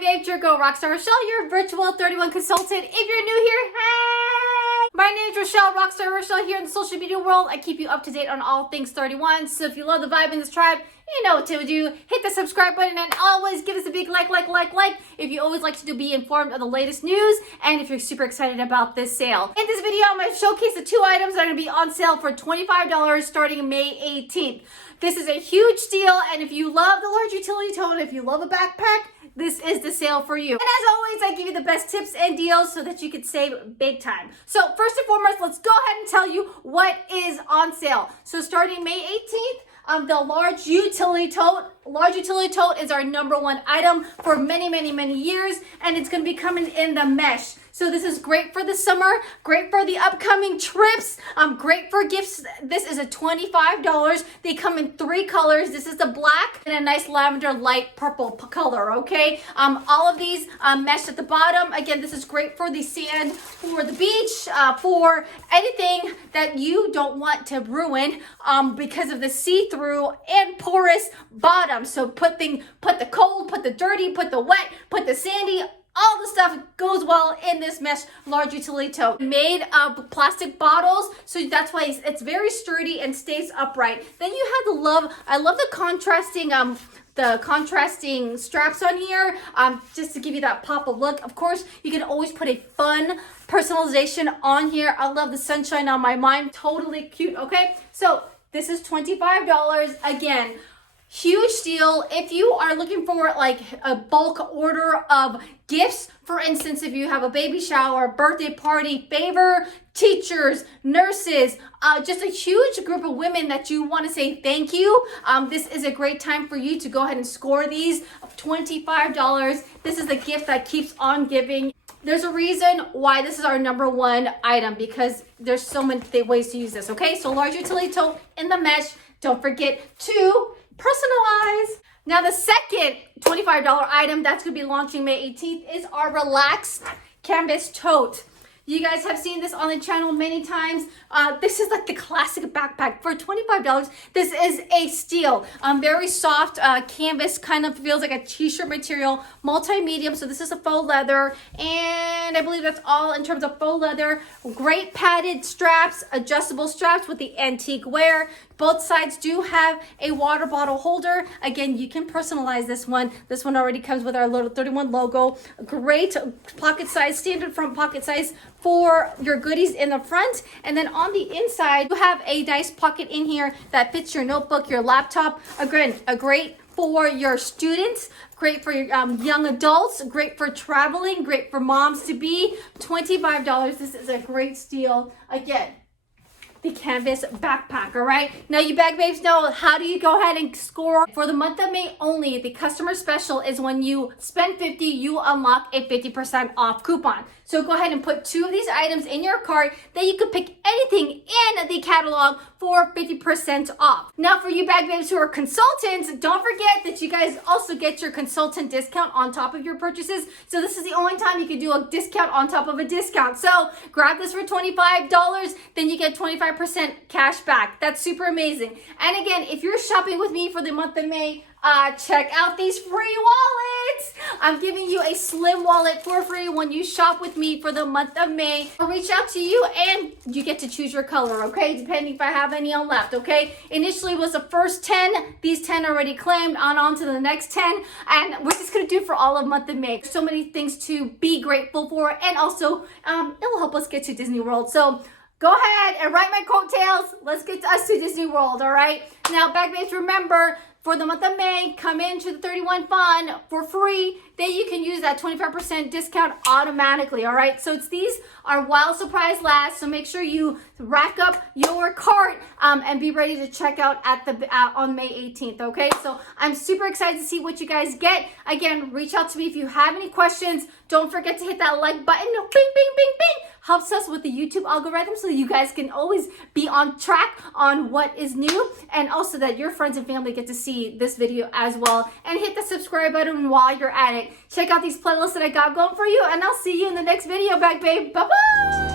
back, babe. It's your girl, Rockstar Rochelle, your virtual 31 consultant. If you're new here, hey! My name is Rochelle, Rockstar Rochelle here in the social media world. I keep you up to date on all things 31. So if you love the vibe in this tribe, you know what to do. Hit the subscribe button and always give us a big like. If you always like to be informed of the latest news and if you're super excited about this sale. In this video, I'm going to showcase the two items that are going to be on sale for $25 starting May 18th. This is a huge deal, and if you love the large utility tote, if you love a backpack, this is the sale for you. And as always, I give you the best tips and deals so that you can save big time. So first and foremost, let's go ahead and tell you what is on sale. So starting May 18th, the large utility tote. Large utility tote is our #1 item for many years, and it's going to be coming in the mesh. So this is great for the summer, great for the upcoming trips, great for gifts. This is a $25. They come in 3 colors. This is the black and a nice lavender light purple color, okay? All of these mesh at the bottom. Again, this is great for the sand, for the beach, for anything that you don't want to ruin because of the see-through and porous bottom. So put the cold, put the dirty, put the wet, put the sandy, all the stuff goes well in this mesh large utility tote. Made of plastic bottles, so that's why it's very sturdy and stays upright. Then you have I love the contrasting straps on here, just to give you that pop of look. Of course, you can always put a fun personalization on here. I love the sunshine on my mind, totally cute, okay? So this is $25 again. Huge deal. If you are looking for like a bulk order of gifts, for instance, if you have a baby shower, birthday party, favor teachers, nurses, just a huge group of women that you want to say thank you, this is a great time for you to go ahead and score these. $25. This is the gift that keeps on giving. There's a reason why this is our #1 item, because there's so many ways to use this, okay? So large utility tote in the mesh. Don't forget to personalize. Now the second $25 item that's going to be launching May 18th is our relaxed canvas tote. You guys have seen this on the channel many times. This is like the classic backpack for $25. This is a steal. Very soft canvas, kind of feels like a t-shirt material, multi-medium. So this is a faux leather, and I believe that's all in terms of faux leather. Great padded straps, adjustable straps with the antique wear. Both sides do have a water bottle holder. Again, you can personalize this one. This one already comes with our little 31 logo. Great pocket size, standard front pocket size for your goodies in the front. And then on the inside, you have a nice pocket in here that fits your notebook, your laptop. Again, a great for your students, great for your young adults, great for traveling, great for moms to be. $25. This is a great steal. Again, the canvas backpack, all right? Now you bag babes know, how do you go ahead and score? For the month of May only, the customer special is when you spend $50, you unlock a 50% off coupon. So go ahead and put 2 of these items in your cart. Then you could pick anything in the catalog for 50% off. Now for you bag babes who are consultants, don't forget that you guys also get your consultant discount on top of your purchases. So this is the only time you can do a discount on top of a discount. So grab this for $25, then you get 25% cash back. That's super amazing. And again, if you're shopping with me for the month of May, check out these free wallets. I'm giving you a slim wallet for free when you shop with me for the month of May. I'll reach out to you and you get to choose your color, okay? Depending if I have any on left, okay? Initially was the first 10. These 10 already claimed. On to the next 10. And we're just going to do for all of month of May. So many things to be grateful for, and also it will help us get to Disney World. So go ahead and write my coattails. Let's get us to Disney World, all right? Now, bag babes, remember, for the month of May, come into the 31 Fun for free. Then you can use that 25% discount automatically, all right? So these are while supplies last, so make sure you rack up your cart and be ready to check out on May 18th, okay? So I'm super excited to see what you guys get. Again, reach out to me if you have any questions. Don't forget to hit that like button. Bing. Helps us with the YouTube algorithm so you guys can always be on track on what is new, and also that your friends and family get to see this video as well. And hit the subscribe button while you're at it. Check out these playlists that I got going for you, and I'll see you in the next video, back babe. Bye-bye!